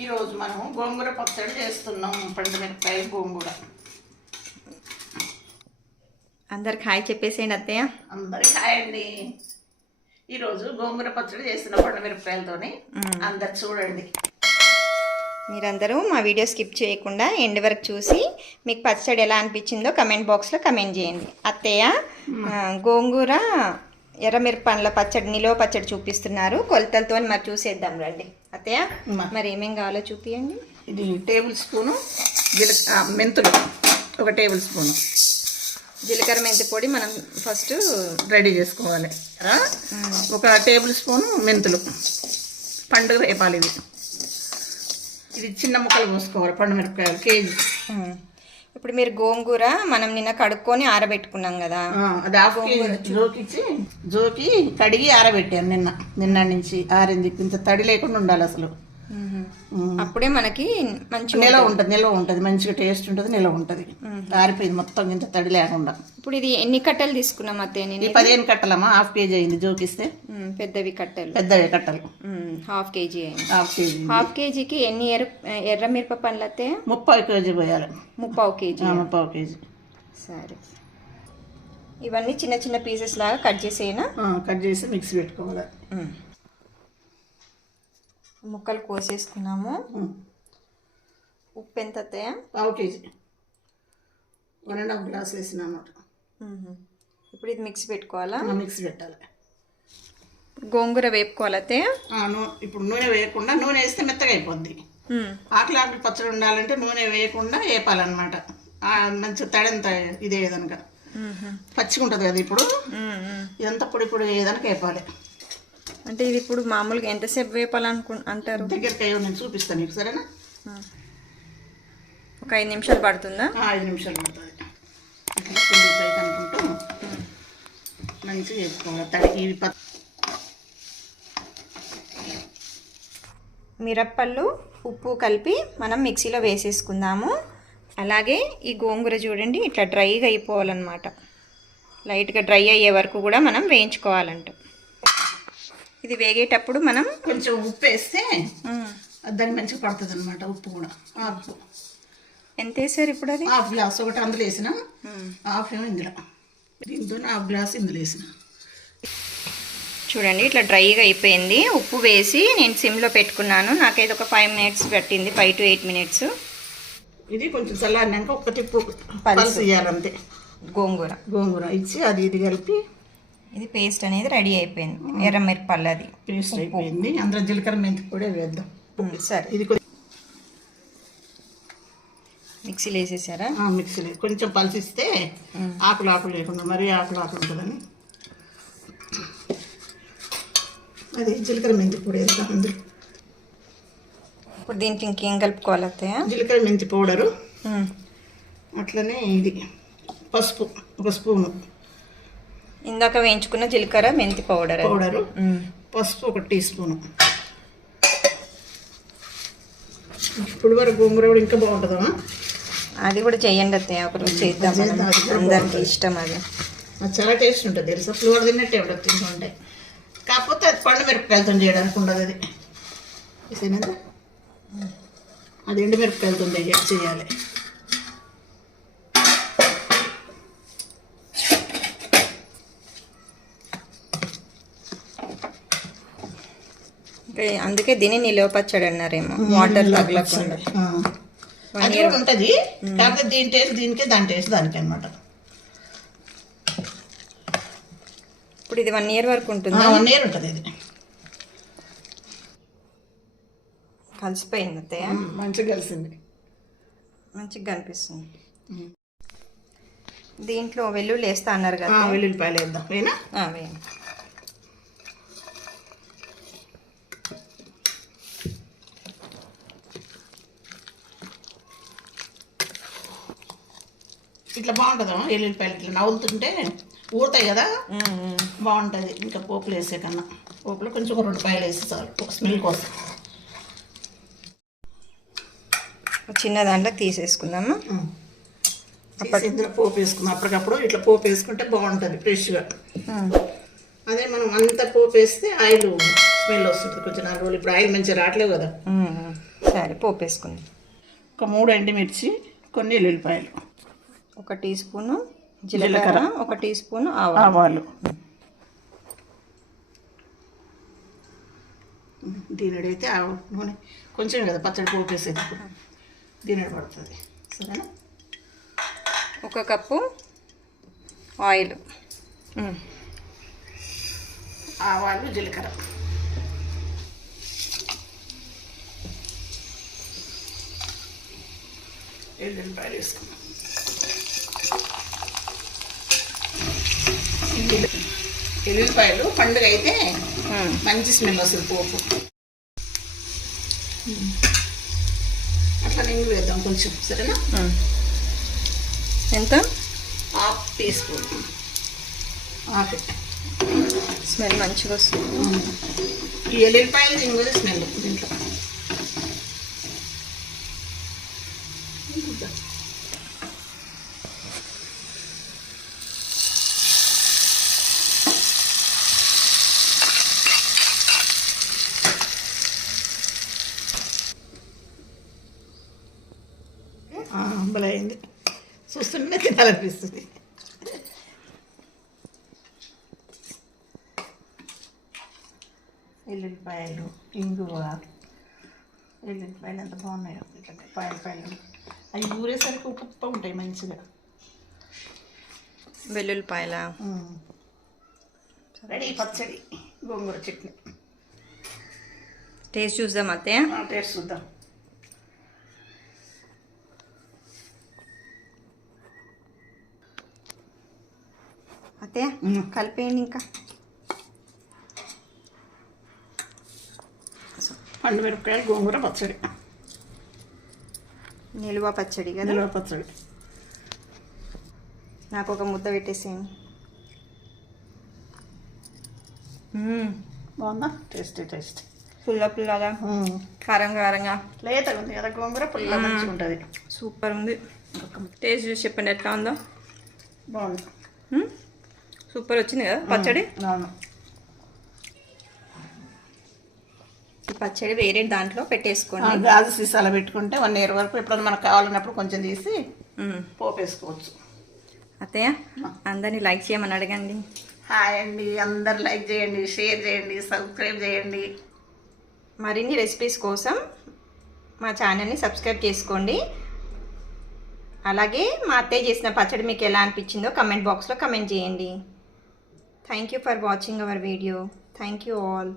ఈరోజు మనం గోంగూర పచ్చడి చేస్తున్నాం. పండుమిరపకాయ గోంగూర. అందరికి హాయ్ చెప్పేసేయండి అత్తయ్య. అందరికి హాయ్ అండి. ఈరోజు గోంగూర పచ్చడి చేస్తున్న పండుమిరపకాయలతోని అందరు చూడండి. మీరందరూ మా వీడియో స్కిప్ చేయకుండా ఎండ్ వరకు చూసి మీకు పచ్చడి ఎలా అనిపించిందో కమెంట్ బాక్స్లో కమెంట్ చేయండి. అత్తయ్య గోంగూర ఎర్రమిరపండ్ల పచ్చడి నిలువ పచ్చడి చూపిస్తున్నారు. కొలతలతో మరి చూసేద్దాం రండి. అత్తయ్య. మరి ఏమేం కావాలో చూపియండి. ఇది టేబుల్ స్పూను జీలక ఆ, మెంతులు ఒక టేబుల్ స్పూను. జీలకర్ర మెంతి పొడి మనం ఫస్ట్ రెడీ చేసుకోవాలి? ఒక టేబుల్ స్పూను మెంతులు. పండుగ రేపాలి ఇది ఇది చిన్న ముక్కలు పోసుకోవాలి పండు మిరపకాయలు కేజీ. ఇప్పుడు మీరు గోంగూర మనం నిన్న కడుక్కొని ఆరబెట్టుకున్నాం కదా అది జోకిచ్చి జోకి కడిగి ఆరబెట్టాను నిన్న నిన్న నుంచి ఆరింది ఇంత తడి లేకుండా ఉండాలి అసలు. అప్పుడే మనకి మంచి నిల్వ ఉంటుంది. నిల్వ ఉంటుంది. మంచిగా టేస్ట్ ఉంటుంది నిల్వ ఉంటుంది. ఆరిపోయింది మొత్తం ఇంత తడి లేకుండా. ఇప్పుడు ఇది ఎన్ని కట్టలు తీసుకున్నాం అత్తయ్య నేను పదిహేను కట్టలమ్మా హాఫ్ కేజీ అయింది జోకిస్తే. పెద్దవి కట్టలు. పెద్దవి కట్టలు. హాఫ్ కేజీ అయింది. హాఫ్ కేజీ హాఫ్ కేజీకి ఎన్ని ఎర్ర ఎర్ర మిరప పండ్లు అత్తయ్య? ముప్పై కేజీ పోయాలి. ముప్పావు కేజీ. ముప్పావు కేజీ. సరే. ఇవన్నీ చిన్న చిన్న పీసెస్ లాగా కట్ చేసేయనా? ఆ, కట్ చేసి మిక్సీ పెట్టుకోవాలి. ముక్కలు కోసేసుకున్నాము. ఉప్పు ఎంత పావు kg. One and half glass వేసిన అన్నమాట. ఇప్పుడు ఇది మిక్సీ పెట్టుకోవాలా? మిక్సీ పెట్టాలి. గోంగూర వేపుకోవాలి అత్తయ్య ఆ, నూ ఇప్పుడు నూనె వేయకుండా నూనె వేస్తే మెత్తగా అయిపోద్ది. ఆకులు ఆకులు పచ్చడి ఉండాలంటే నూనె వేయకుండా వేపాలన్నమాట. మంచి తడంత ఇదే విధంగా. పచ్చిగా ఉంటుంది కదా ఇప్పుడు. ఇదంతా పొడి పొడి ఏదైనా వేపాలి. అంటే ఇది ఇప్పుడు మామూలుగా ఎంతసేపు వేపాలనుకు అంటారు? నేను చూపిస్తాను నీకు సరేనా? ఒక ఐదు నిమిషాలు పడుతుందా? ఐదు నిమిషాలు పడుతుంది. అనుకుంటూ మంచిగా వేసుకోవాలి. ఇవి మిరప్పళ్ళు ఉప్పు కలిపి మనం మిక్సీలో వేసేసుకుందాము. అలాగే ఈ గోంగూర చూడండి ఇట్లా డ్రైగా అయిపోవాలన్నమాట. లైట్గా డ్రై అయ్యే వరకు కూడా మనం వేయించుకోవాలంట. ఇది వేగేటప్పుడు మనం కొంచెం ఉప్పు వేస్తే దానికి మంచిగా పడుతుంది అనమాట ఉప్పు కూడా. హాఫ్ ఎంత వేసారు ఇప్పుడు అది? హాఫ్ గ్లాస్ ఒకటి అందులో వేసిన. హాఫ్ ఏమో ఇందులో. దీంతో హాఫ్ గ్లాస్ ఇందులో వేసిన. చూడండి ఇట్లా డ్రైగా అయిపోయింది. ఉప్పు వేసి నేను సిమ్లో పెట్టుకున్నాను. నాకైతే ఒక ఫైవ్ మినిట్స్ పట్టింది. Five to eight minutes. ఇది కొంచెం చల్లారినాక ఒక తిప్పు పలుసు. ఇవ్వాలంతే గోంగూర. గోంగూర ఇచ్చి అది ఇది కలిపి ఇది పేస్ట్ అనేది రెడీ అయిపోయింది. ఎర్రమిరపల్లది పేస్ట్ అయిపోయింది. అందులో జీలకర్ర మెంతి కూడా వేద్దాం. సరే. ఇది మిక్సీలో వేసేసారా? మిక్సీలో కొంచెం పలిసిస్తే ఆకులు ఆకులు లేకుండా మరీ ఆకులు ఆకులు ఉంటుందని. అది జీలకర్ర మెంతి పొడి వేద్దాం అందులో. ఇప్పుడు దీంట్లో ఇంకేం కలుపుకోవాలి అత్తయ్య? జీలకర్ర మెంతి పౌడరు. అట్లనే ఇది. పసుపు. ఒక స్పూను. ఇందాక వేయించుకున్న జీలకర్ర మెంతి పౌడర్. పౌడరు. పసుపు ఒక టీ స్పూను. ఇప్పుడు వరకు గోంగూర కూడా ఇంకా బాగుంటుందా? అది కూడా చేయండి అత్తయ్య ఒక రోజు చేద్దాం అందరికి ఇష్టం అది. చాలా టేస్ట్ ఉంటుంది తెలుసా? ఫ్లోర్ తిన్నట్టే ఉంటుంది తింటుంటే కాకపోతే అది పండు మిరపకాయలతో చేయడానికి ఉండదు అది. వేసేనంత అది ఎండు మిరపకాయలతో చేయ- చేయాలి. అందుకే దీన్ని నిలువ పచ్చడి అన్నారేమో. వాటర్ తగలకుండా. అది కూడా ఉంటుంది. కాకపోతే దీని టేస్ట్ దీనికే దాని టేస్ట్ దానికి అనమాట ఇప్పుడు ఇది వన్ ఇయర్ వరకు ఉంటుంది? వన్ ఇయర్ ఉంటుంది ఇది. కలిసిపోయింది అత్తయ్య. మంచిగా కలిసింది. మంచిగా కనిపిస్తుంది. దీంట్లో వెల్లుల్లి వేస్తా అన్నారు కదా వెల్లుల్లిపాయలు వేద్దాం. వేనా వేయండి. ఇట్లా బాగుంటుందమ్మా వెల్లుల్లిపాయలు ఇట్లా నవ్వులుతుంటే ఊరుతాయి కదా. బాగుంటుంది. ఇంకా పోపులు వేసే కన్నా. పోపులో కొంచెం ఒక రెండు పాయలు వేసి చాలు స్మెల్ కోసం. చిన్న దాంట్లో తీసేసుకుందాము? తీసి ఇందులో పోపు వేసుకుందాం. అప్పటికప్పుడు ఇట్లా పోపు వేసుకుంటే బాగుంటుంది ఫ్రెష్గా. అదే మనం అంత పోపు వేస్తే ఆయిల్ స్మెల్ వస్తుంది. కొంచెం నాలుగు రోజులు ఇప్పుడు ఆయిల్ మంచిగా రావట్లేవు కదా. సరే పోపు వేసుకుందాం. ఒక మూడు ఎండుమిర్చి కొన్ని ఎల్లుల్లిపాయలు. ఒక టీ స్పూను జీలకర్ర. ఒక టీ స్పూన్ ఆవాలు. ఆవాలు. దీనిడైతే ఆవ నూనె కొంచెం కదా పచ్చడి పోపు వేసేది ఇప్పుడు. దీనిడు పడుతుంది. సరేనా? ఒక కప్పు ఆయిల్. ఆవాలు జీలకర్ర. ఎల్లుల్లిపాయలు వేసుకున్నాం ఎల్లుల్లిపాయలు పండుగ అయితే. మంచి స్మెల్ వస్తుంది పోపు. అట్లా నేను వేద్దాం కొంచెం సరేనా. ఎంత? Half teaspoon. హాఫ్. స్మెల్ మంచిగా వస్తుంది. ఈ ఎల్లుల్లిపాయలు దీని కూడా స్మెల్ దీంట్లో. భలే అయింది చూస్తుంటే తినాలనిపిస్తుంది. ఎల్లుల్లిపాయలు ఇంగువ. ఎల్లుల్లిపాయలు ఎంత బాగున్నాయో ఇట్లా పాయలు పాయలు అవి ఊరేసరికి ఉప్పు ఉప్పు ఉంటాయి మంచిగా. వెల్లుల్లిపాయల? రెడీ పచ్చడి గోంగూర చట్నీ. టేస్ట్ చూద్దాం అత్తయ్య. ఆ, టేస్ట్ చూద్దాం. ఉమ్. కలిపేయండి ఇంకా. పండు మిరపకాయలు గోంగూర పచ్చడి. నిలువ పచ్చడి కదా? నిల్వ పచ్చడి. నాకు ఒక ముద్ద పెట్టేసేయండి. బాగుందా? Tasty taste. పుల్ల పుల్లగా? కారం కారంగా? లేతగా ఉంది కదా గోంగూర పుల్ల మంచిగా ఉంటుంది సూపర్ ఉంది. టేస్ట్ చూసి చెప్పండి ఎట్లా ఉందో? బాగుంది? సూపర్ వచ్చింది కదా పచ్చడి? అవును. ఈ పచ్చడి వేరే దాంట్లో పెట్టేసుకోండి. గాజు సీసాలో పెట్టుకుంటే వన్ ఇయర్ వరకు ఎప్పుడైనా మనకు కావాలన్నప్పుడు కొంచెం తీసి మ్మ్. పోపు వేసుకోవచ్చు అత్తయ్య అందరినీ లైక్ చేయమని అడగండి. హాయ్ అండి అందరు లైక్ చేయండి షేర్ చేయండి సబ్స్క్రైబ్ చేయండి. మరిన్ని రెసిపీస్ కోసం మా ఛానల్ని సబ్స్క్రైబ్ చేసుకోండి. అలాగే మా అత్తయ్య చేసిన పచ్చడి మీకు ఎలా అనిపించిందో కమెంట్ బాక్స్లో కమెంట్ చేయండి. Thank you for watching our video. Thank you all.